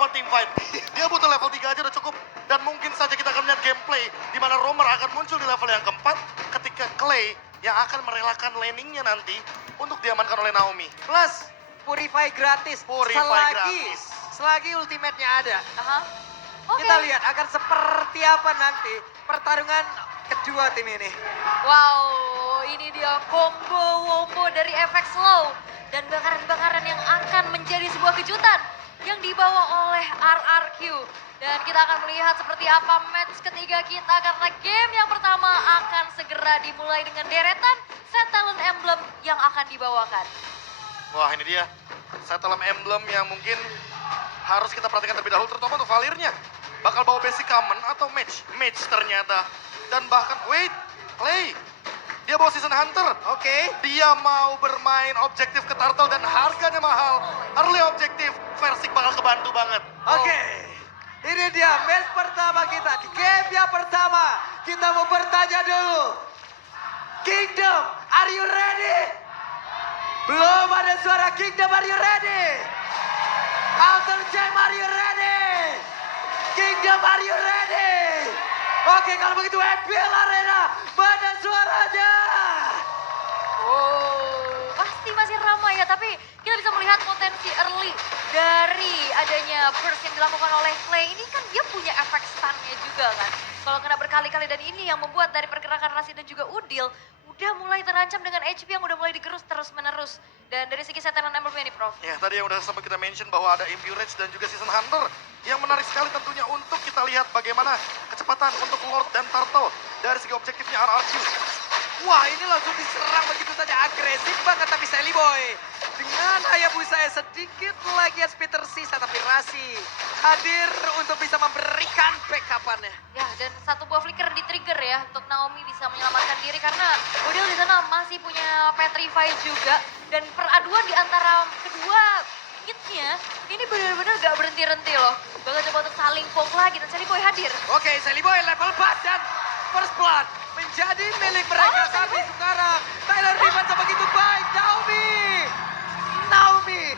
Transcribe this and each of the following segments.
lawan team fight. Dia butuh level 3 aja udah cukup. Dan mungkin saja kita akan melihat gameplay di mana Romer akan muncul di level yang keempat ketika Clay yang akan merelakan laningnya nanti untuk diamankan oleh Naomi. Plus, Purify gratis. Purify gratis. Selagi ultimate-nya ada. Oke. Kita lihat akan seperti apa nanti pertarungan kedua tim ini. Wow, ini dia combo-wombo dari efek slow. Dan bakaran-bakaran yang akan menjadi sebuah kejutan yang dibawa oleh RRQ. Dan kita akan melihat seperti apa match ketiga kita karena game yang pertama akan segera dimulai dengan deretan set talent emblem yang akan dibawakan. Wah ini dia, Settlement Emblem yang mungkin harus kita perhatikan terlebih dahulu, terutama untuk Valirnya. Bakal bawa basic common atau match? Match ternyata. Dan bahkan, wait, Clay. Dia bawa Season Hunter. Oke. Dia mau bermain objektif ke Turtle dan harganya mahal. Early objektif, Versik bakal kebantu banget. Oke. Ini dia match pertama kita. Di game yang pertama, kita mau bertanya dulu. Kingdom, are you ready? Belum ada suara Kingdom, are you ready? Outer Jam, are you ready? Kingdom, are you ready? Oke, kalau begitu FPL Arena, mana suaranya? Oh, pasti masih ramai ya, tapi kita bisa melihat potensi early dari adanya burst yang dilakukan oleh Clay. Ini kan dia punya efek stun-nya juga kan. Kalau kena berkali-kali dan ini yang membuat dari pergerakan Rasi dan juga Udil udah mulai terancam dengan HP yang udah mulai digerus terus-menerus. Dan dari segi setelan emblem ini, Prof. Ya, tadi yang udah sempat kita mention bahwa ada Impurage dan juga Season Hunter. Yang menarik sekali tentunya untuk kita lihat bagaimana kecepatan untuk Lord dan Turtle dari segi objektifnya RRQ. Wah, ini langsung diserang begitu saja, agresif banget tapi Sally Boy. Dengan Hayabusa sedikit lagi speed tersisa, tapi Rasi hadir untuk bisa memberikan backup-annya. Ya, dan satu buah flicker di trigger ya untuk Naomi bisa menyelamatkan diri karena Udil di sana masih punya Petrify juga. Dan peraduan di antara kedua hitnya ini benar-benar gak berhenti-henti loh. Bahkan coba untuk saling poke lagi dan Sally Boy hadir. Oke, Sally Boy level 4 dan first blood menjadi milik mereka. Tapi sekarang Tyler Riven begitu baik. Naomi.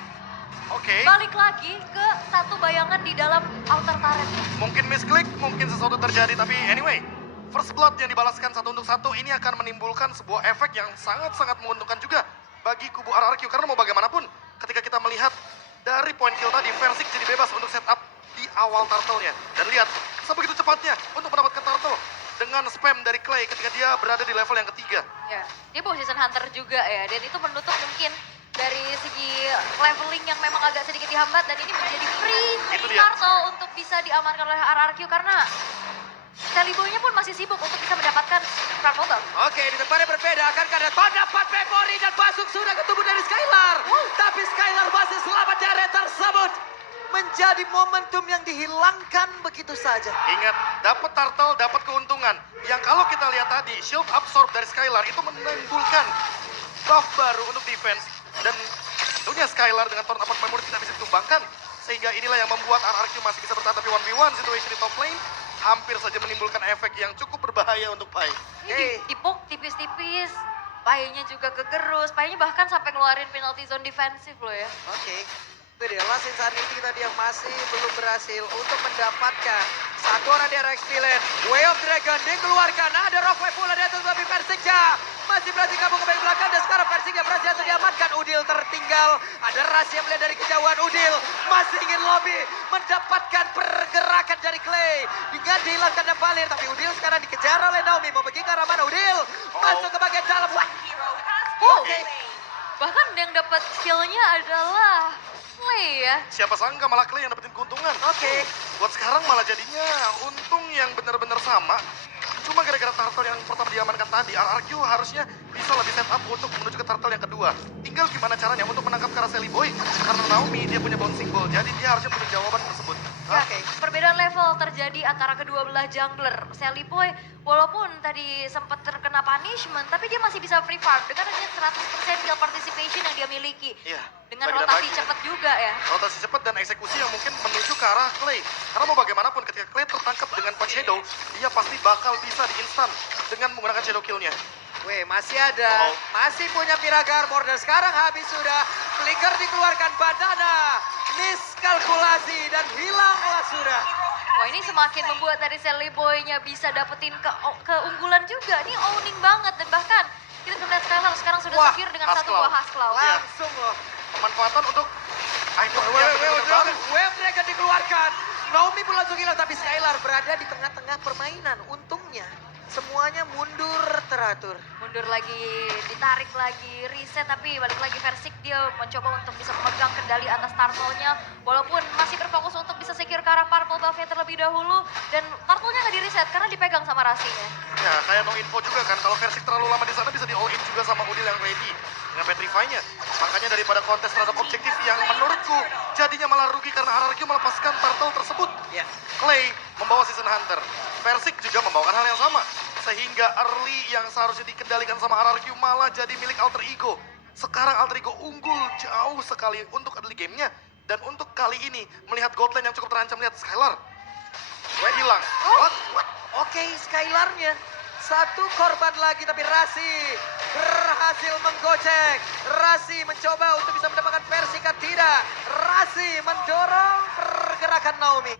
Oke, Balik lagi ke satu bayangan di dalam outer turret. mungkin misklik, mungkin sesuatu terjadi, tapi anyway. First Blood yang dibalaskan 1 untuk 1 ini akan menimbulkan sebuah efek yang sangat-sangat menguntungkan juga bagi kubu RRQ. Karena mau bagaimanapun, ketika kita melihat dari point kill tadi, Versik jadi bebas untuk setup di awal turtle-nya. Dan lihat, sebegitu cepatnya untuk mendapatkan turtle dengan spam dari Clay ketika dia berada di level yang ketiga. Ya, dia bawa Season Hunter juga ya, dan itu menutup mungkin dari segi leveling yang memang agak sedikit dihambat dan ini menjadi free Itu dia. turtle untuk bisa diamankan oleh RRQ karena Sally Boy-nya pun masih sibuk untuk bisa mendapatkan Purple Dog. Oke, di tempatnya berbeda akan ada dapat memori dan masuk sudah ke tubuh dari Skylar. Tapi Skylar masih selamat dari tersebut. Menjadi momentum yang dihilangkan begitu saja. Ingat, dapat turtle, dapat keuntungan. Yang kalau kita lihat tadi, shield absorb dari Skylar itu menimbulkan buff baru untuk defense. Dan tentunya Skylar dengan Torn Apart Memory tidak bisa ditumbangkan. Sehingga inilah yang membuat RRQ masih bisa bertahan. Tapi 1v1 situation di top lane hampir saja menimbulkan efek yang cukup berbahaya untuk Pai. Ini dipok tipis-tipis, Pai-nya juga kegerus, Pai-nya bahkan sampai ngeluarin penalty zone defensif loh ya. Oke. Itu dia, Last Insanity tadi yang masih belum berhasil untuk mendapatkan satu orang di RX Villain. Way of Dragon dikeluarkan, ada Rockway pula di atas tapi Persiknya masih berhasil kabur ke bagian belakang dan sekarang Persiknya berhasil diamankan. Udil tertinggal, ada Rasi yang melihat dari kejauhan. Udil masih ingin lobby mendapatkan pergerakan dari Clay dengan dihilangkan dan Valir, tapi Udil sekarang dikejar oleh Naomi. Mau pergi ke arah mana? Udil masuk ke bagian dalam. Oke. Bahkan yang dapat kill-nya adalah Clay ya. Siapa sangka malah Clay yang dapetin keuntungan. Oke. Buat sekarang malah jadinya untung yang benar-benar sama. Cuma gara-gara turtle yang pertama diamankan tadi, RRQ harusnya bisa lebih set up untuk menuju ke turtle yang kedua. Tinggal gimana caranya untuk menangkap Sally Boy. Karena Naomi dia punya bouncing ball, jadi dia harusnya punya jawaban tersebut. Ya, perbedaan level terjadi antara kedua belah jungler. Sally Boy walaupun tadi sempat terkena punishment, tapi dia masih bisa free farm dengan adanya 100% kill participation yang dia miliki. Iya. Dengan lagi dan rotasi lagi. cepat juga ya. Rotasi cepat dan eksekusi yang mungkin menuju ke arah Clay. Karena mau bagaimanapun ketika Clay tertangkap dengan Punch Shadow, dia pasti bakal bisa di-instant dengan menggunakan Shadow Kill-nya. Weh, masih ada. Masih punya Piragar Border. Sekarang habis sudah. Flicker dikeluarkan bandana. Miskalkulasi dan hilang. sudah. Wah, ini semakin membuat dari Sally Boy-nya bisa dapetin keunggulan juga. Ini owning banget dan bahkan kita melihat Skylar sekarang sudah Wah, secure dengan Hasklaw. satu buah Hasklaw. Langsung loh. Pemanfaatan untuk item yang benar-benar bagus. Wave Dragon dikeluarkan. Naomi pun langsung hilang, tapi Skylar berada di tengah-tengah permainan. Untungnya semuanya mundur teratur. Mundur lagi, ditarik lagi, reset, tapi balik lagi Versik dia mencoba untuk bisa memegang kendali atas turtle-nya. Walaupun masih berfokus untuk bisa secure ke arah purple buff-nya terlebih dahulu. Dan turtle-nya nggak di-reset karena dipegang sama Rasinya. Ya, kayak no info juga kan, kalau Versik terlalu lama di sana bisa di all in juga sama Udil yang ready dengan Petrify-nya. Makanya daripada kontes terhadap objektif yang menurutku jadinya malah rugi karena RRQ melepaskan turtle tersebut. Ya. Clay membawa Season Hunter, Versik juga membawakan hal yang sama. Sehingga early yang seharusnya dikendalikan sama RRQ malah jadi milik Alter Ego. Sekarang Alter Ego unggul jauh sekali untuk early game-nya. Dan untuk kali ini melihat Goldline yang cukup terancam, lihat Skylar. Hilang. What? Oke, Skylarnya. Satu korban lagi, tapi Rasi berhasil menggocek. Rasi mencoba untuk bisa mendapatkan Versika, tidak. Rasi mendorong pergerakan Naomi.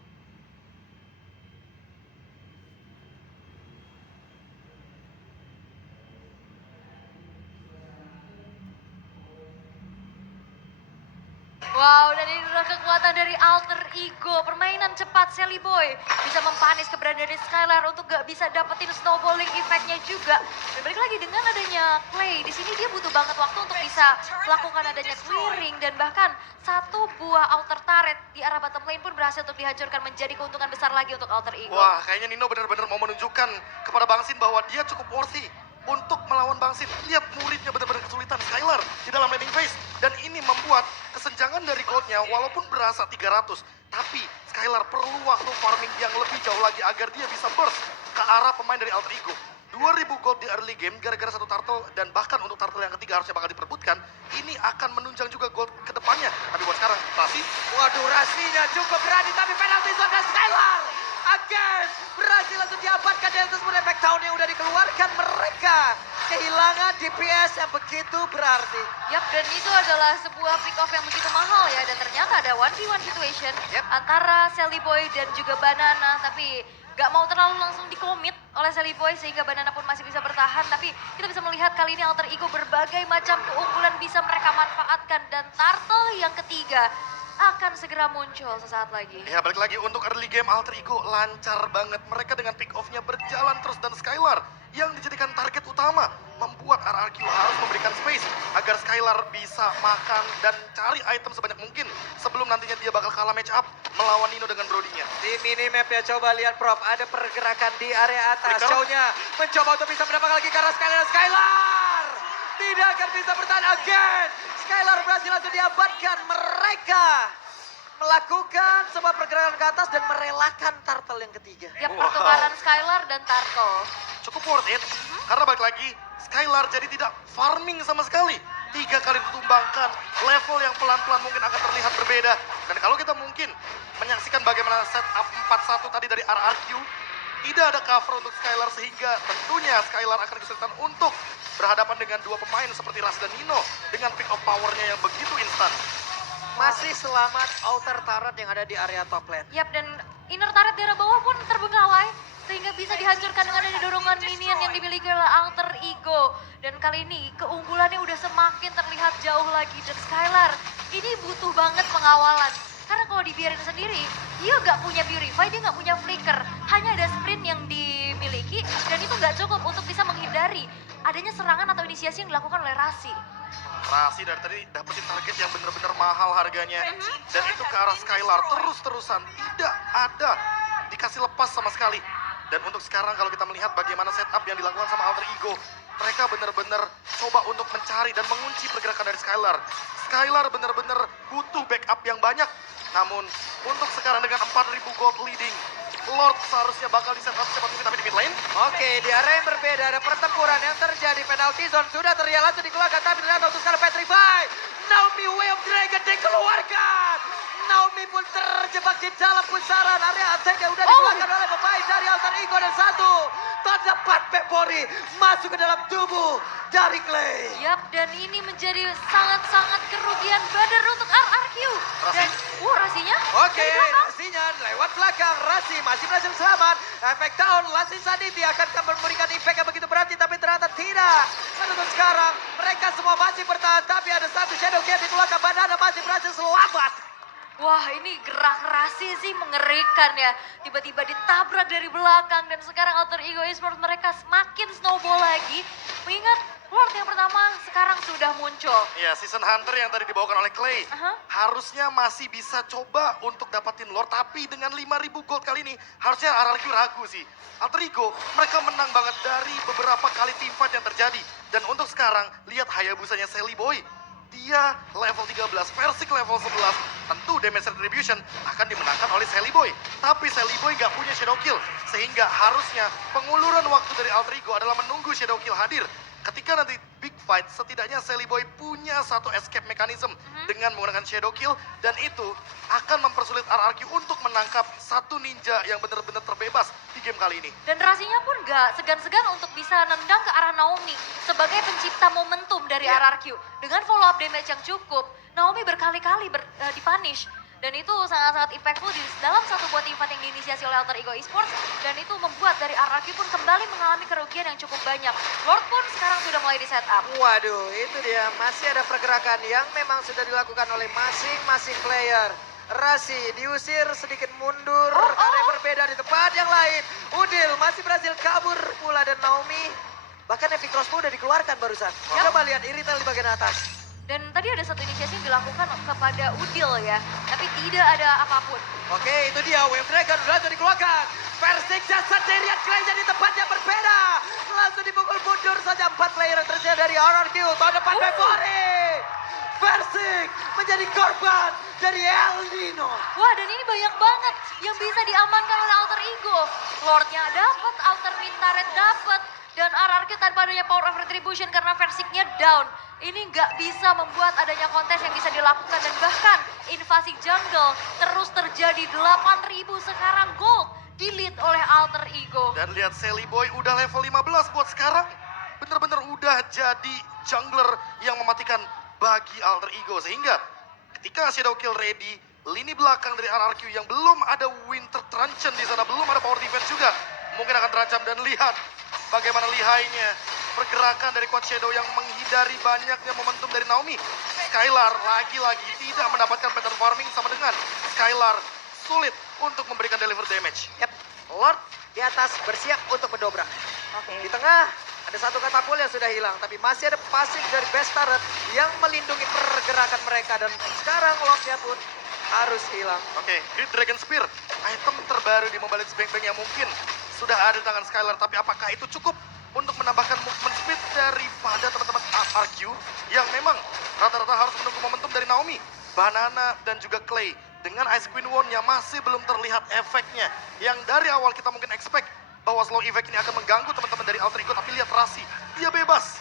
Wow, dan ini adalah kekuatan dari Alter Ego. Permainan cepat Sally Boy bisa mempanis keberadaan dari Skylar untuk gak bisa dapetin snowballing effect-nya juga. Dan balik lagi dengan adanya Clay, di sini dia butuh banget waktu untuk bisa melakukan adanya clearing. Dan bahkan satu buah outer turret di arah bottom lane pun berhasil untuk dihancurkan, menjadi keuntungan besar lagi untuk Alter Ego. Wah, kayaknya Nino benar-benar mau menunjukkan kepada Bang Sin bahwa dia cukup worthy untuk melawan Bang Sin. Lihat muridnya benar-benar kesulitan, Skylar di dalam laning phase. Dan ini membuat kesenjangan dari goldnya walaupun berasa 300. Tapi Skylar perlu waktu farming yang lebih jauh lagi agar dia bisa burst ke arah pemain dari Alter Ego. 2000 gold di early game gara-gara satu turtle dan bahkan untuk turtle yang ketiga harusnya bakal diperebutkan. Ini akan menunjang juga gold ke depannya. Tapi buat sekarang, Rasi. Waduh, Rasinya cukup berani, tapi penalti zone dan Skylar again berhasil langsung diamankan dari tersebut. Efek tahun yang udah dikeluarkan, mereka kehilangan DPS yang begitu berarti. Yap, dan itu adalah sebuah pick off yang begitu mahal ya. Dan ternyata ada 1v1 situation antara Sally Boy dan juga Banana. Tapi gak mau terlalu langsung dikomit oleh Sally Boy sehingga Banana pun masih bisa bertahan. Tapi kita bisa melihat kali ini Alter Ego berbagai macam keunggulan bisa mereka manfaatkan. Dan turtle yang ketiga akan segera muncul sesaat lagi. Ya, balik lagi untuk early game Alter Ego lancar banget. Mereka dengan pick off-nya berjalan terus dan Skylar yang dijadikan target utama membuat RRQ harus memberikan space agar Skylar bisa makan dan cari item sebanyak mungkin sebelum nantinya dia bakal kalah match up melawan Nino dengan Brody-nya. Di minimap ya, coba lihat Prof, ada pergerakan di area atas. Flicker. Show-nya mencoba untuk bisa mendapatkan lagi karena Skylar tidak akan bisa bertahan again. Skylar berhasil langsung diamankan. Mereka melakukan sebuah pergerakan ke atas dan merelakan turtle yang ketiga. Ya, Wow. pertukaran Skylar dan Turtle. Cukup worth it karena balik lagi Skylar jadi tidak farming sama sekali. 3 kali ditumbangkan, level yang pelan-pelan mungkin akan terlihat berbeda. Dan kalau kita mungkin menyaksikan bagaimana setup 4-1 tadi dari RRQ, tidak ada cover untuk Skylar sehingga tentunya Skylar akan kesulitan untuk berhadapan dengan dua pemain seperti Ras dan Nino dengan pick up powernya yang begitu instan. Masih selamat outer turret yang ada di area top lane. Yap, dan inner turret di arah bawah pun terbengkalai sehingga bisa dihancurkan dengan adanya dorongan minion yang dimiliki oleh Alter Ego. Dan kali ini keunggulannya udah semakin terlihat jauh lagi. Dan Skylar ini butuh banget pengawalan. Karena kalau dibiarin sendiri, dia nggak punya Purify, dia nggak punya Flicker. Hanya ada sprint yang dimiliki dan itu nggak cukup untuk bisa menghindari adanya serangan atau inisiasi yang dilakukan oleh Rasi. Rasi dari tadi dapetin target yang benar-benar mahal harganya. Dan itu ke arah Skylar terus-terusan. Tidak ada dikasih lepas sama sekali. Dan untuk sekarang kalau kita melihat bagaimana setup yang dilakukan sama Alter Ego, mereka benar-benar coba untuk mencari dan mengunci pergerakan dari Skylar. Skylar benar-benar butuh backup yang banyak. Namun untuk sekarang dengan 4.000 gold leading, Lord seharusnya bakal di setup secepat mungkin tapi di mid lane. Oke, di area yang berbeda ada pertempuran yang terjadi. Penalty zone sudah terlihat langsung dikeluarkan, tapi ternyata untuk sekarang Petrify. Naomi Way of Dragon dikeluarkan. Naomi pun terjebak di dalam pusaran area attack yang udah dikeluarkan oleh pemain dari Alter Ego. Dan satu, terdapat Pepori masuk ke dalam tubuh dari Clay. Yap, dan ini menjadi sangat-sangat kerugian Badar untuk RRQ. Dan, Rasinya? Oke, dari belakang. Rasinya lewat belakang. Rasi masih berhasil selamat. Efek down, Last Insanity akan memberikan impact yang begitu berarti, tapi ternyata tidak. Dan untuk sekarang, mereka semua masih bertahan, tapi ada satu Shadow Cat dikeluarkan. Banana masih berhasil selamat. Wah, ini gerak Rasi sih mengerikan ya. Tiba-tiba ditabrak dari belakang dan sekarang Alter Ego Esports mereka semakin snowball lagi. Mengingat Lord yang pertama sekarang sudah muncul. Ya, Season Hunter yang tadi dibawakan oleh Clay. Aha. Harusnya masih bisa coba untuk dapatin Lord. Tapi dengan 5.000 gold kali ini, harusnya RRQ ragu sih. Alter Ego, mereka menang banget dari beberapa kali teamfight yang terjadi. Dan untuk sekarang, lihat Hayabusanya Sally Boy. Dia level 13, Versik level 11. Tentu damage retribution akan dimenangkan oleh Sally Boy. Tapi Sally Boy gak punya Shadow Kill. Sehingga harusnya penguluran waktu dari Alter Ego adalah menunggu Shadow Kill hadir. Ketika nanti big fight, setidaknya Sally Boy punya satu escape mechanism dengan menggunakan Shadow Kill. Dan itu akan mempersulit RRQ untuk menangkap satu ninja yang benar-benar terbebas di game kali ini. Dan Rasinya pun gak segan-segan untuk bisa nendang ke arah Naomi sebagai pencipta momentum dari Yeah. RRQ. Dengan follow up damage yang cukup, Naomi berkali-kali dipunish. Dan itu sangat-sangat impactful di dalam satu buah teamfight yang diinisiasi oleh Alter Ego Esports. Dan itu membuat dari RRQ pun kembali mengalami kerugian yang cukup banyak. Lord pun sekarang sudah mulai di setup. Waduh, itu dia. Masih ada pergerakan yang memang sudah dilakukan oleh masing-masing player. Rasi diusir sedikit mundur karena yang berbeda di tempat yang lain. Udil masih berhasil kabur pula dan Naomi. Bahkan Epic Crossbow udah dikeluarkan barusan. Coba lihat irital di bagian atas. Dan tadi ada satu inisiasi yang dilakukan kepada Udil ya. Tapi tidak ada apapun. Oke, itu dia. Wave Dragon udah dikeluarkan. Versik jasa Darian Clay di tempat yang berbeda. Langsung dipukul mundur saja 4 player yang tersedia dari RRQ. Tahun depan Februari. Versik menjadi korban dari El Nino. Wah, dan ini banyak banget yang bisa diamankan oleh Alter Ego. Lordnya dapat, Alter Mintaret dapat, dan RRQ tanpa adanya Power of Retribution karena Versiknya down. Ini nggak bisa membuat adanya kontes yang bisa dilakukan dan bahkan invasi jungle terus terjadi. 8.000 sekarang gold di-lead oleh Alter Ego. Dan lihat Sally Boy udah level 15 buat sekarang. Bener-bener udah jadi jungler yang mematikan bagi Alter Ego. Sehingga ketika Shadow Kill ready, lini belakang dari RRQ yang belum ada Winter Truncheon di sana, belum ada power defense juga, mungkin akan terancam. Dan lihat bagaimana lihainya pergerakan dari Quad Shadow yang menghindari banyaknya momentum dari Naomi. Skylar lagi-lagi tidak mendapatkan pattern farming sama dengan Skylar sulit untuk memberikan deliver damage. Yap, Lord di atas bersiap untuk mendobrak. Oke. Di tengah ada satu katapul yang sudah hilang, tapi masih ada pasif dari Best Turret yang melindungi pergerakan mereka. Dan sekarang Lordnya pun harus hilang. Oke, Great Dragon Spear, item terbaru di Mobile Legends Bang Bang yang mungkin sudah ada di tangan Skylar. Tapi apakah itu cukup untuk menambahkan movement speed daripada teman-teman RRQ yang memang rata-rata harus menunggu momentum dari Naomi, Banana, dan juga Clay. Dengan Ice Queen Wand yang masih belum terlihat efeknya. Yang dari awal kita mungkin expect bahwa slow effect ini akan mengganggu teman-teman dari Alter Ego. Tapi lihat Rasi, dia bebas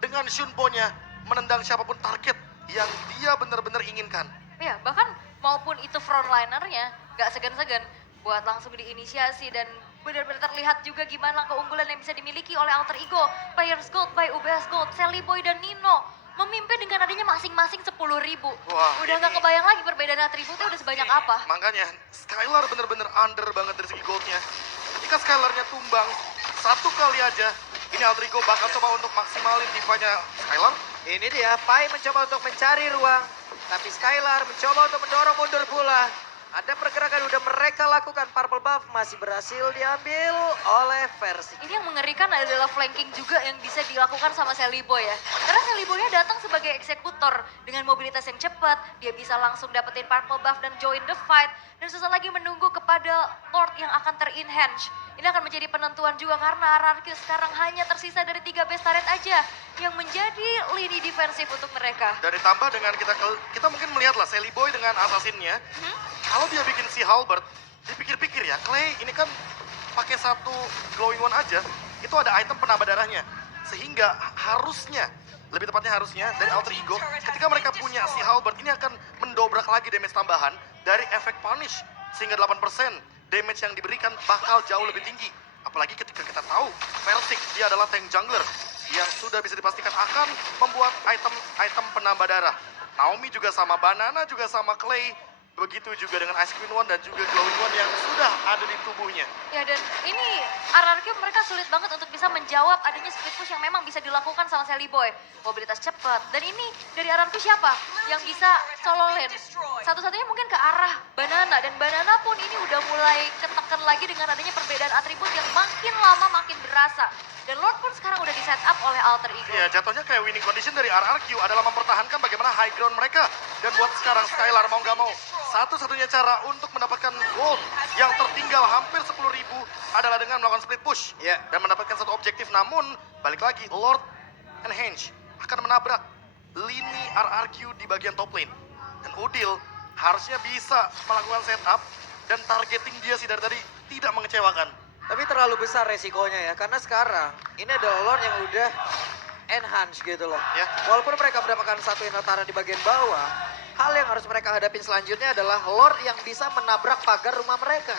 dengan Shunpo-nya menendang siapapun target yang dia benar-benar inginkan. Ya, bahkan maupun itu frontlinernya gak segan-segan buat langsung diinisiasi dan benar-benar terlihat juga gimana keunggulan yang bisa dimiliki oleh Alter Ego. Players Gold by UBS Gold, Sally Boy dan Nino memimpin dengan adanya masing-masing 10.000. Wah, Udah nggak kebayang lagi perbedaan atributnya udah sebanyak apa. Makanya Skylar benar-benar under banget dari segi goldnya. Ketika Skylarnya tumbang satu kali aja, ini Alter Ego bakal coba untuk maksimalin divanya Skylar. Ini dia, Pai mencoba untuk mencari ruang, tapi Skylar mencoba untuk mendorong mundur pula. Ada pergerakan udah mereka lakukan, purple buff masih berhasil diambil oleh Versik. Ini yang mengerikan adalah flanking juga yang bisa dilakukan sama Sally Boy ya. Karena Sally Boy-nya datang sebagai eksekutor dengan mobilitas yang cepat, dia bisa langsung dapetin purple buff dan join the fight. Dan sesaat lagi menunggu kepada Lord yang akan ter-enhance. Ini akan menjadi penentuan juga karena RRQ sekarang hanya tersisa dari 3 base turret aja yang menjadi lini defensif untuk mereka. Dan ditambah dengan kita mungkin melihatlah Sally Boy dengan assassinnya. Kalau dia bikin si Halberd, dipikir-pikir ya, Clay ini kan pakai satu glowing one aja, itu ada item penambah darahnya. Sehingga harusnya, lebih tepatnya harusnya dari Alter Ego, ketika mereka punya si Halberd, ini akan mendobrak lagi damage tambahan dari efek punish. Sehingga 8% damage yang diberikan bakal jauh lebih tinggi. Apalagi ketika kita tahu, Versik dia adalah tank jungler yang sudah bisa dipastikan akan membuat item penambah darah. Naomi juga sama, Banana juga sama, Clay Begitu juga dengan Ice Queen One dan juga Glowing One yang sudah ada di tubuhnya. Ya dan ini RRQ mereka sulit banget untuk bisa menjawab adanya split push yang memang bisa dilakukan sama Sally Boy. Mobilitas cepat. Dan ini dari RRQ siapa yang bisa solo lane? Satu-satunya mungkin ke arah Banana. Dan Banana pun ini udah mulai ketekan lagi dengan adanya perbedaan atribut yang makin lama makin berasa. Dan Lord pun sekarang udah di set up oleh Alter Ego. Ya, jatuhnya kayak winning condition dari RRQ adalah mempertahankan bagaimana high ground mereka. Dan buat sekarang Skylar mau gak mau, satu-satunya cara untuk mendapatkan gold yang tertinggal hampir 10.000 adalah dengan melakukan split push. Ya. Dan mendapatkan satu objektif, namun balik lagi, Lord and Henge akan menabrak lini RRQ di bagian top lane. Dan Udil harusnya bisa melakukan setup dan targeting dia sih dari tadi tidak mengecewakan. Tapi terlalu besar resikonya ya, karena sekarang ini adalah Lord yang udah enhance gitu loh. Ya. Walaupun mereka mendapatkan satu Inatara di bagian bawah, hal yang harus mereka hadapin selanjutnya adalah Lord yang bisa menabrak pagar rumah mereka.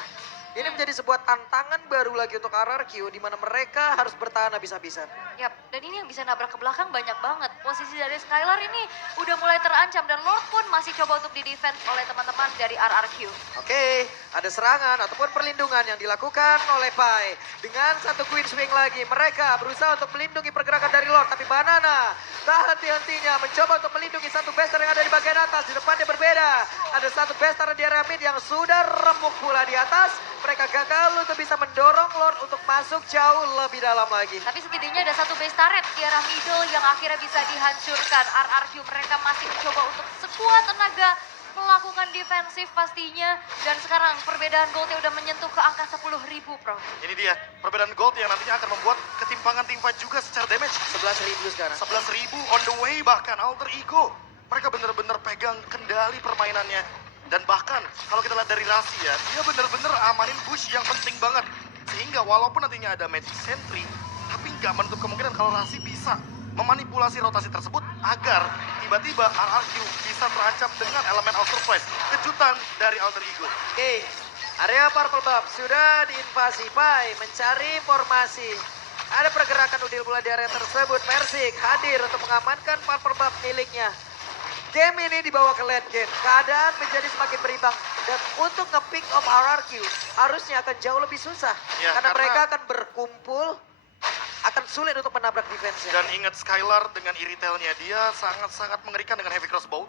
Ini menjadi sebuah tantangan baru lagi untuk RRQ di mana mereka harus bertahan habis-habisan. Yap, dan ini yang bisa nabrak ke belakang banyak banget. Posisi dari Skylar ini udah mulai terancam dan Lord pun masih coba untuk di-defense oleh teman-teman dari RRQ. Oke, ada serangan ataupun perlindungan yang dilakukan oleh Pai. Dengan satu Queen Swing lagi, mereka berusaha untuk melindungi pergerakan dari Lord. Tapi Banana tak henti-hentinya mencoba untuk melindungi satu Bester yang ada di bagian atas. Di depannya berbeda, ada satu Bester di area mid yang sudah remuk pula di atas. Mereka gagal untuk bisa mendorong Lord untuk masuk jauh lebih dalam lagi. Tapi setidaknya ada satu base turret di arah middle yang akhirnya bisa dihancurkan. RRQ mereka masih mencoba untuk sekuat tenaga melakukan defensif pastinya. Dan sekarang perbedaan goldnya udah menyentuh ke angka 10.000, Bro. Ini dia, perbedaan gold yang nantinya akan membuat ketimpangan teamfight juga secara damage. 11.000 sekarang. 11.000 on the way bahkan Alter Ego. Mereka benar-benar pegang kendali permainannya. Dan bahkan kalau kita lihat dari Rasi ya, dia benar-benar amanin bush yang penting banget. Sehingga walaupun nantinya ada Magic Sentry, tapi nggak menutup kemungkinan kalau Rasi bisa memanipulasi rotasi tersebut agar tiba-tiba RRQ bisa terancam dengan elemen of surprise. Kejutan dari Alter Ego. Oke, area Purple Buff sudah diinvasi. Pai mencari formasi. Ada pergerakan Udil pula di area tersebut. Persik hadir untuk mengamankan Purple Buff miliknya. Game ini dibawa ke late game. Keadaan menjadi semakin berimbang. Dan untuk nge-pick off RRQ harusnya akan jauh lebih susah. Ya, karena karena- mereka akan berkumpul. Akan sulit untuk menabrak defense-nya. Dan ingat Skylar dengan iritelnya, dia sangat-sangat mengerikan dengan heavy crossbow.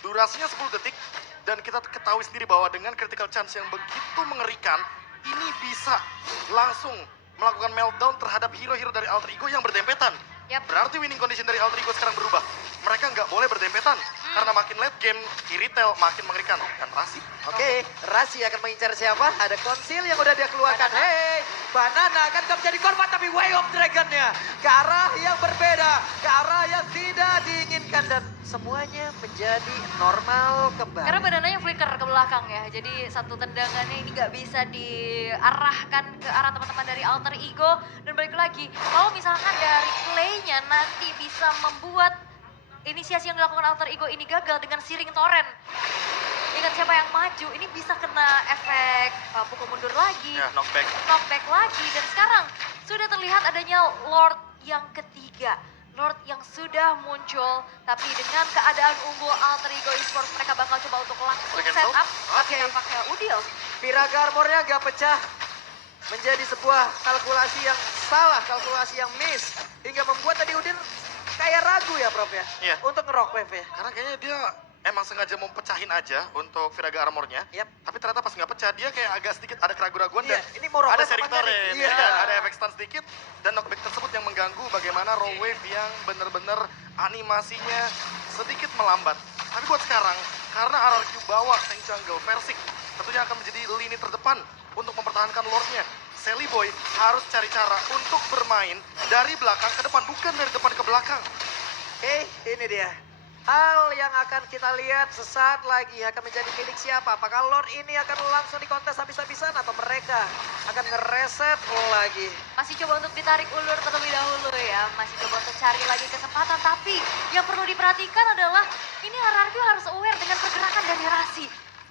Durasinya 10 detik, dan kita ketahui sendiri bahwa dengan critical chance yang begitu mengerikan, ini bisa langsung melakukan meltdown terhadap hero-hero dari Alter Ego yang berdempetan. Yap. Berarti winning condition dari Alter Ego sekarang berubah. Mereka nggak boleh berdempetan, karena makin late game, iritel makin mengerikan. Dan Rasi, Oke, Rasi akan mengincar siapa? Ada konsil yang udah dia keluarkan. Hei, Banana akan menjadi korban tapi Way of Dragon-nya ke arah yang berbeda, ke arah yang tidak diinginkan dan semuanya menjadi normal kembali. Karena badannya flicker ke belakang ya, jadi satu tendangannya ini nggak bisa diarahkan ke arah teman-teman dari Alter Ego. Dan balik lagi, kalau misalkan dari play-nya nanti bisa membuat inisiasi yang dilakukan Alter Ego ini gagal dengan Searing Torrent. Ingat siapa yang maju, ini bisa kena efek pukul mundur lagi, ya knockback. knockback lagi. Dan sekarang sudah terlihat adanya Lord yang ketiga. Lord yang sudah muncul, tapi dengan keadaan unggul Alter Ego Esports mereka bakal coba untuk langsung Second set soul. up. Tapi Oke. nampaknya Udil. Piraga armornya agak pecah. Menjadi sebuah kalkulasi yang salah, kalkulasi yang miss. Hingga membuat tadi Udin kayak ragu ya Prof ya. Iya. Untuk nge-rock wave ya. Karena kayaknya dia emang sengaja mau pecahin aja untuk Viraga Armornya. Yap. Tapi ternyata pas nggak pecah, dia kayak agak sedikit ada keraguan-raguan Iya, dan ini mau rock ada wave sharing apa enggak nih? torrent, Iya. ya kan? Ada efek stun sedikit dan knockback tersebut yang mengganggu bagaimana raw wave yang bener-bener animasinya sedikit melambat. Tapi buat sekarang, karena RRQ bawa tank jungle Persik, tentunya akan menjadi lini terdepan untuk mempertahankan Lordnya. Sally Boy harus cari cara untuk bermain dari belakang ke depan, bukan dari depan ke belakang. Oke, ini dia. Hal yang akan kita lihat sesaat lagi akan menjadi milik siapa? Apakah Lord ini akan langsung dikontes habis-habisan atau mereka akan ngereset lagi? Masih coba untuk ditarik ulur terlebih dahulu ya. Masih coba untuk cari lagi kesempatan. Tapi yang perlu diperhatikan adalah ini RRQ harus aware dengan pergerakan dari Rasi.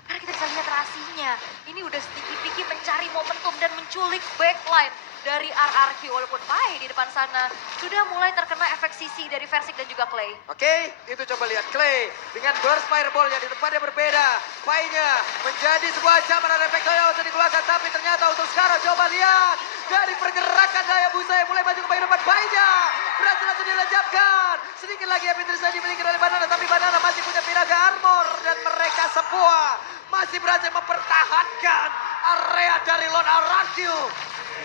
Karena kita bisa lihat Rasinya. Ini udah sedikit-sedikit mencari momentum dan menculik backline. dari RRQ. Walaupun Pai di depan sana sudah mulai terkena efek sisi dari Versik dan juga Clay. Oke, itu coba lihat Clay dengan burst fireball-nya di tempat yang berbeda. Pai-nya menjadi sebuah ancaman dan efek daya untuk dikeluarkan. Tapi ternyata untuk sekarang coba lihat. Dari pergerakan daya busa yang mulai maju ke bagian depan. Pai-nya berhasil langsung dilenyapkan. Sedikit lagi yang bisa dimiliki oleh Banana. Tapi Banana masih punya Piraga Armor. Dan mereka semua masih berhasil mempertahankan area dari Lord RRQ.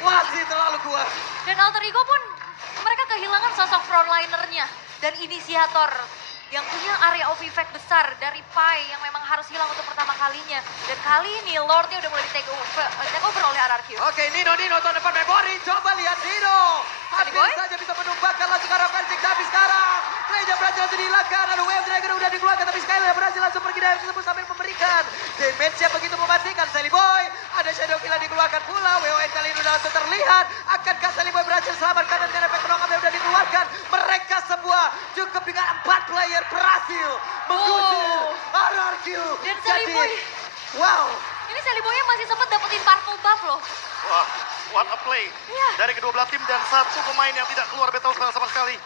Masih terlalu kuat. Dan Alter Ego pun mereka kehilangan sosok frontlinernya dan inisiator yang punya area of effect besar dari Pai yang memang harus hilang untuk pertama kalinya. Dan kali ini Lordnya udah mulai di take over oleh RRQ. Oke, Nino tahun depan memori. Coba lihat Nino. Hampir Boy? saja bisa menumbangkan langsung ke arah Versik. Tapi sekarang Clay-nya berhasil langsung dihilangkan. Ada Wave Dragon udah dikeluarkan. Tapi Skylar berhasil langsung pergi dari tersebut sambil memberikan damage-nya begitu mematikan. Sally Boy. Ada Shadow Kill yang dikeluarkan pula. WON kali ini udah langsung terlihat. Akankah Sally Boy berhasil selamatkan dengan efek penongkap yang udah dikeluarkan. Mereka semua cukup dengan 4 player berhasil mengusir RRQ. Dan Sally Boy. Wow. Ini Sally Boy-nya masih sempat dapetin purple buff loh. Wah, what a play. Iya. Dari kedua belah tim dan satu pemain yang tidak keluar battle spell sama sekali.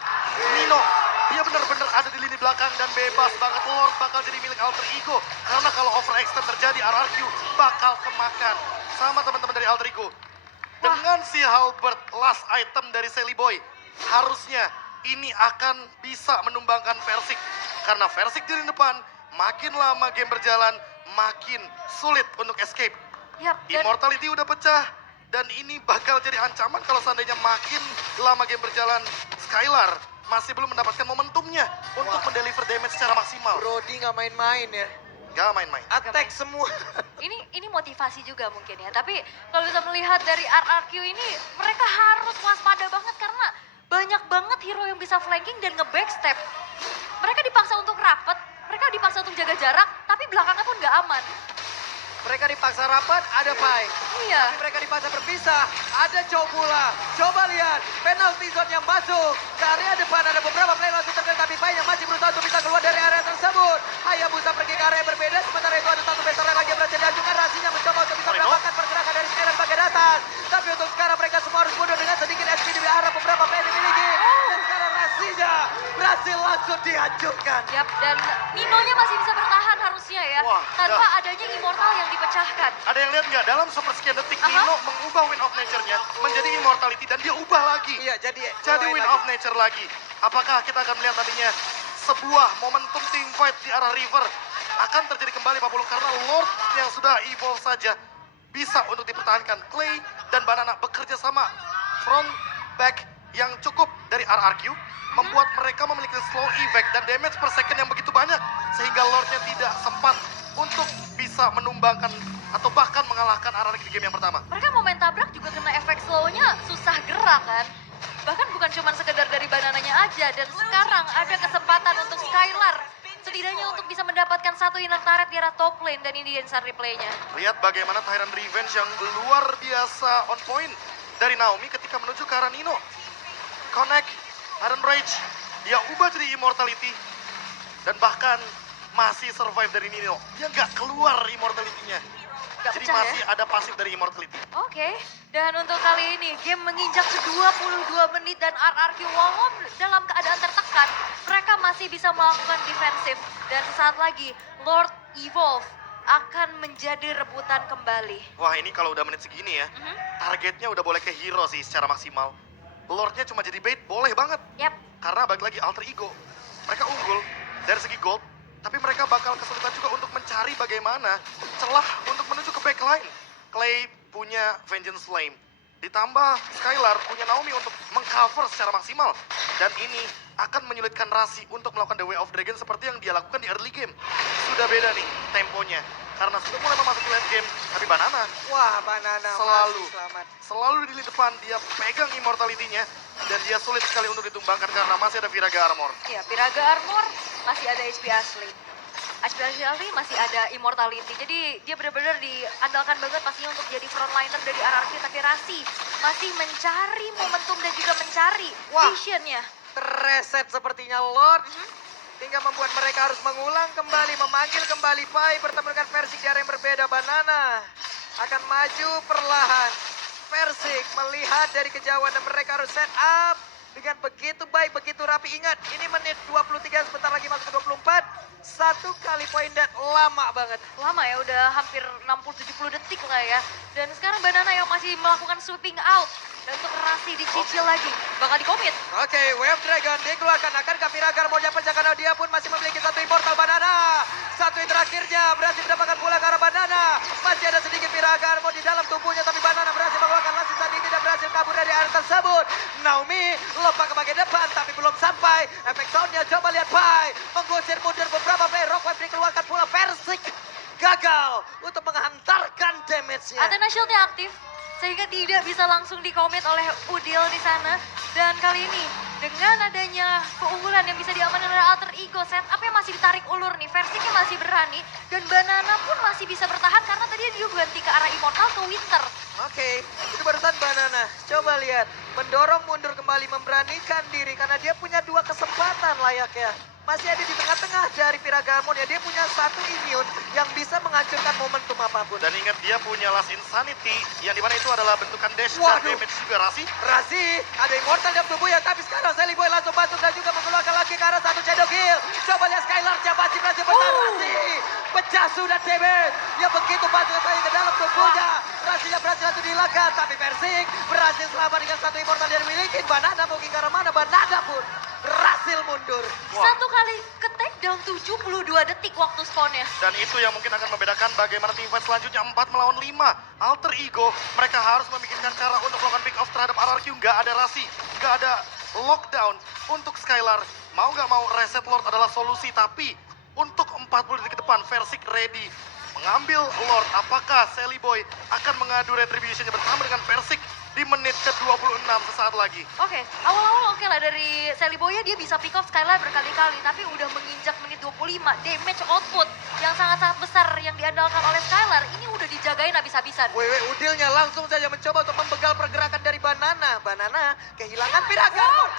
Nino, dia benar-benar ada di lini belakang dan bebas banget. Lord bakal jadi milik Alter Ego. Karena kalau overextend terjadi, RRQ bakal kemakan sama teman-teman dari Alter Ego. Dengan si Halberd last item dari Sally Boy, harusnya ini akan bisa menumbangkan Versik. Karena Versik di lini depan, makin lama game berjalan, makin sulit untuk escape. Yap, dan Immortality udah pecah. Dan ini bakal jadi ancaman kalau seandainya makin lama game berjalan. Skylar masih belum mendapatkan momentumnya untuk mendeliver damage secara maksimal. Brody nggak main-main ya. Gak main-main. Attack semua. ini motivasi juga mungkin ya. Tapi kalau bisa melihat dari RRQ ini, mereka harus waspada banget karena banyak banget hero yang bisa flanking dan nge-backstep. Mereka dipaksa untuk rapet, mereka dipaksa untuk jaga jarak, tapi belakangnya pun nggak aman. Mereka dipaksa rapat, ada Pai. Iya. Tapi mereka dipaksa berpisah, ada Chow pula. Coba lihat, penalty zone yang masuk. Ke area depan ada beberapa player langsung terkena, tapi Pai yang masih berusaha untuk bisa keluar dari area tersebut. Hayabusa pergi ke area yang berbeda, sementara itu ada satu beser lagi yang berhasil diajukan. Rasinya mencoba untuk bisa mendapatkan pergerakan dari Skylar bagian atas. Tapi untuk sekarang mereka semua harus mundur dengan sedikit SP di arah beberapa player dimiliki. Dan sekarang Rasinya berhasil langsung dihancurkan. Yap, dan Ninonya masih bisa bertahan harusnya ya. Wah, Tanpa adanya Immortal yang dipecahkan. Ada yang lihat nggak? Dalam sepersekian detik, Aha. Nino mengubah Wind of Nature-nya menjadi Immortality dan dia ubah lagi. Iya, jadi Wind of Nature lagi. Apakah kita akan melihat nantinya sebuah momentum team fight di arah River akan terjadi kembali Pak Pulung, karena Lord yang sudah evolve saja bisa untuk dipertahankan. Clay dan Banana bekerja sama front back yang cukup dari RRQ membuat mereka memiliki slow effect dan damage per second yang begitu banyak sehingga Lordnya tidak sempat untuk bisa menumbangkan atau bahkan mengalahkan RRQ di game yang pertama. Mereka mau main tabrak juga kena efek slow-nya susah gerak kan. Bahkan bukan cuma sekedar dari banananya aja. Dan sekarang ada kesempatan untuk Skylar. Setidaknya untuk bisa mendapatkan satu inner turret di arah top lane. Dan ini instant replay-nya. Lihat bagaimana Tyrant Revenge yang luar biasa on point dari Naomi ketika menuju ke arah Nino. Connect, Iron Rage, dia ubah jadi Immortality. Dan bahkan masih survive dari Nino. Dia nggak keluar Immortality-nya. Nggak Jadi pecah ya? masih ada pasif dari Immortality. Oke, dan untuk kali ini game menginjak ke 22 menit dan RRQ walaupun dalam keadaan tertekan, mereka masih bisa melakukan defensif. Dan sesaat lagi Lord Evolve akan menjadi rebutan kembali. Wah, ini kalau udah menit segini ya, targetnya udah boleh ke hero sih secara maksimal. Lordnya cuma jadi bait, boleh banget. Yap, Karena balik lagi Alter Ego, mereka unggul dari segi gold, tapi mereka bakal kesulitan juga untuk mencari bagaimana celah untuk menuju ke backline. Clay punya Vengeance Flame, ditambah Skylar punya Naomi untuk mengcover secara maksimal. Dan ini akan menyulitkan Rasi untuk melakukan The Way of Dragon seperti yang dia lakukan di early game. Sudah beda nih temponya, karena sudah mulai memasuki late game. Tapi Banana Wah, Banana Selalu. masih selamat. selalu di depan, dia pegang Immortality-nya. Dan dia sulit sekali untuk ditumbangkan karena masih ada Viraga Armor. ya Piraga Armor masih ada HP asli. HP asli masih ada Immortality. Jadi dia benar-benar diandalkan banget pastinya untuk jadi frontliner dari RRQ. Tapi Rasi masih mencari momentum dan juga mencari Wah. visionnya. Terreset sepertinya Lord. Hingga membuat mereka harus mengulang kembali, memanggil kembali Pai bertemu dengan versi di area yang berbeda. Banana akan maju perlahan. Persik melihat dari kejauhan dan mereka harus set up dengan begitu baik, begitu rapi. Ingat, ini menit 23, sebentar lagi masuk ke 24. Satu kali poin dan lama banget. Lama ya, udah hampir 60-70 detik lah ya. Dan sekarang Banana yang masih melakukan sweeping out. Dan untuk Rasi dicicil lagi, bakal dikomit. Oke, Wave Dragon dikeluarkan. Akankah Piragar mau pecah karena dia pun masih memiliki satu immortal Banana. Satu yang terakhirnya berhasil mendapatkan pula ke arah Banana. Masih ada sedikit Piragar mau di dalam tubuhnya, tapi Banana berhasil mengeluarkan langsung saat ini dan berhasil kabur dari area tersebut. Naomi lompat ke bagian depan, tapi belum sampai. Efek soundnya coba lihat Pai. Menggusir mundur beberapa player. Rockwave dikeluarkan pula. Persik gagal untuk menghantarkan damage-nya. Athena Shield-nya aktif, sehingga tidak bisa langsung dikomit oleh Udil di sana. Dan kali ini dengan adanya keunggulan yang bisa diamankan oleh Alter Ego, setupnya masih ditarik ulur nih. Versiknya masih berani dan Banana pun masih bisa bertahan karena tadi dia ganti ke arah Immortal ke Winter. Oke, itu barusan Banana. Coba lihat, mendorong mundur kembali, memberanikan diri karena dia punya dua kesempatan layaknya. Masih ada di tengah-tengah dari Piragamon ya. Dia punya satu immune yang bisa menghancurkan momentum apapun. Dan ingat dia punya Last Insanity yang dimana itu adalah bentukan dash Waduh. dan damage juga Rasi. Razi, ada immortal dalam tubuhnya, tapi sekarang Sally Boy langsung masuk dan juga mengeluarkan lagi ke arah satu Shadow Kill. Coba lihat Skylar, masih berhasil bertahan Razi. Pecah sudah damage, yang begitu banyak saya ke dalam tubuhnya. Razi yang berhasil langsung dihilangkan, tapi Persik berhasil selamat dengan satu immortal yang dimiliki. Banana mau ke arah mana, Banana pun berhasil mundur. Wah. Satu kali ke takedown 72 detik waktu spawnnya. Dan itu yang mungkin akan membedakan bagaimana tim fight selanjutnya 4 melawan 5. Alter Ego, mereka harus memikirkan cara untuk melakukan pick off terhadap RRQ. Nggak ada Rasi, nggak ada lockdown untuk Skylar. Mau nggak mau reset Lord adalah solusi, tapi untuk 40 detik ke depan, Versik ready mengambil Lord. Apakah Sally Boy akan mengadu retribution-nya bersama dengan Versik di menit ke-26 sesaat lagi? Oke, awal-awal oke lah dari Sally Boy dia bisa pick off Skylar berkali-kali, tapi udah menginjak menit 25, damage output yang sangat-sangat besar yang diandalkan oleh Skylar, ini udah dijagain habis-habisan. Wewe Udilnya langsung saja mencoba untuk membegal pergerakan dari Banana. Banana kehilangan Piragamon.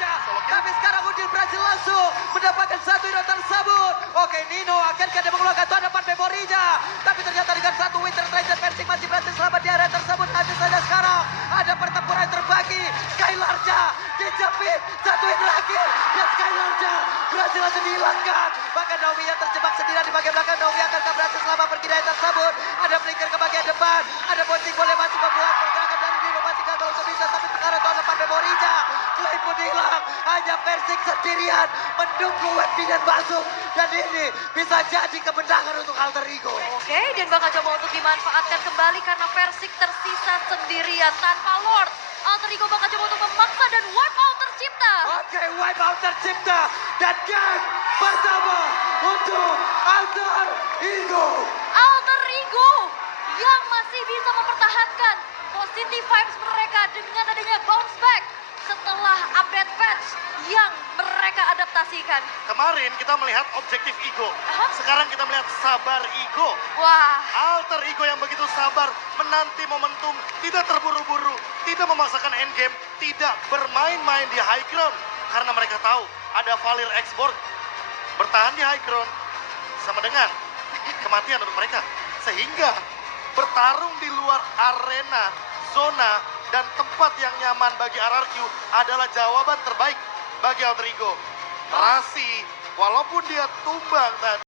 Tapi sekarang Udil berhasil langsung mendapatkan satu hero tersebut. Oke, Nino akankah dia mengeluarkan tuan depan memorinya. Tapi ternyata dengan satu Winter Tracer Persik masih berhasil selamat di area tersebut. Habis saja sekarang ada pertempuran terbagi. Skylarja dijepit, satu yang terakhir. Dan Skylarja berhasil langsung dihilangkan. Bahkan Naomi yang terjebak sendirian di bagian belakang. Naomi akankah berhasil selamat pergi dari tersebut. Ada flicker ke bagian depan. Ada Boncing boleh masih membuat pergerakan dari Nino. Masih gagal untuk bisa. Tapi sekarang tuan depan memorinya. Clay pun hilang. Hanya Persik sendirian menunggu Webbinan masuk. Dan ini bisa jadi kemenangan untuk Alter Ego. Oke, dan bakal coba untuk dimanfaatkan kembali karena Persik tersisa sendirian tanpa Lord. Alter Ego bakal coba untuk memaksa dan wipe out tercipta. Oke, wipe out tercipta. Dan game pertama untuk Alter Ego. Alter Ego yang masih bisa mempertahankan positive vibes mereka dengan adanya bounce back setelah update patch yang mereka adaptasikan. Kemarin kita melihat objektif Ego, Aha. sekarang kita melihat sabar Ego. Wah, Alter Ego yang begitu sabar, menanti momentum, tidak terburu-buru, tidak memaksakan endgame, tidak bermain-main di high ground. Karena mereka tahu ada Valir X-Borg, bertahan di high ground sama dengan kematian untuk mereka. Sehingga bertarung di luar arena, zona, dan tempat yang nyaman bagi RRQ adalah jawaban terbaik bagi Alter Ego. Rasi, walaupun dia tumbang tadi,